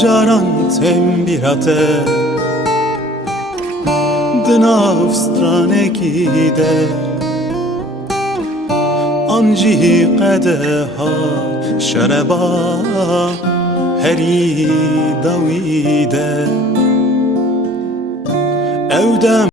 caran tembirate Dinav stranekî de Ancî qedeha şereba herî dawî de Ew dem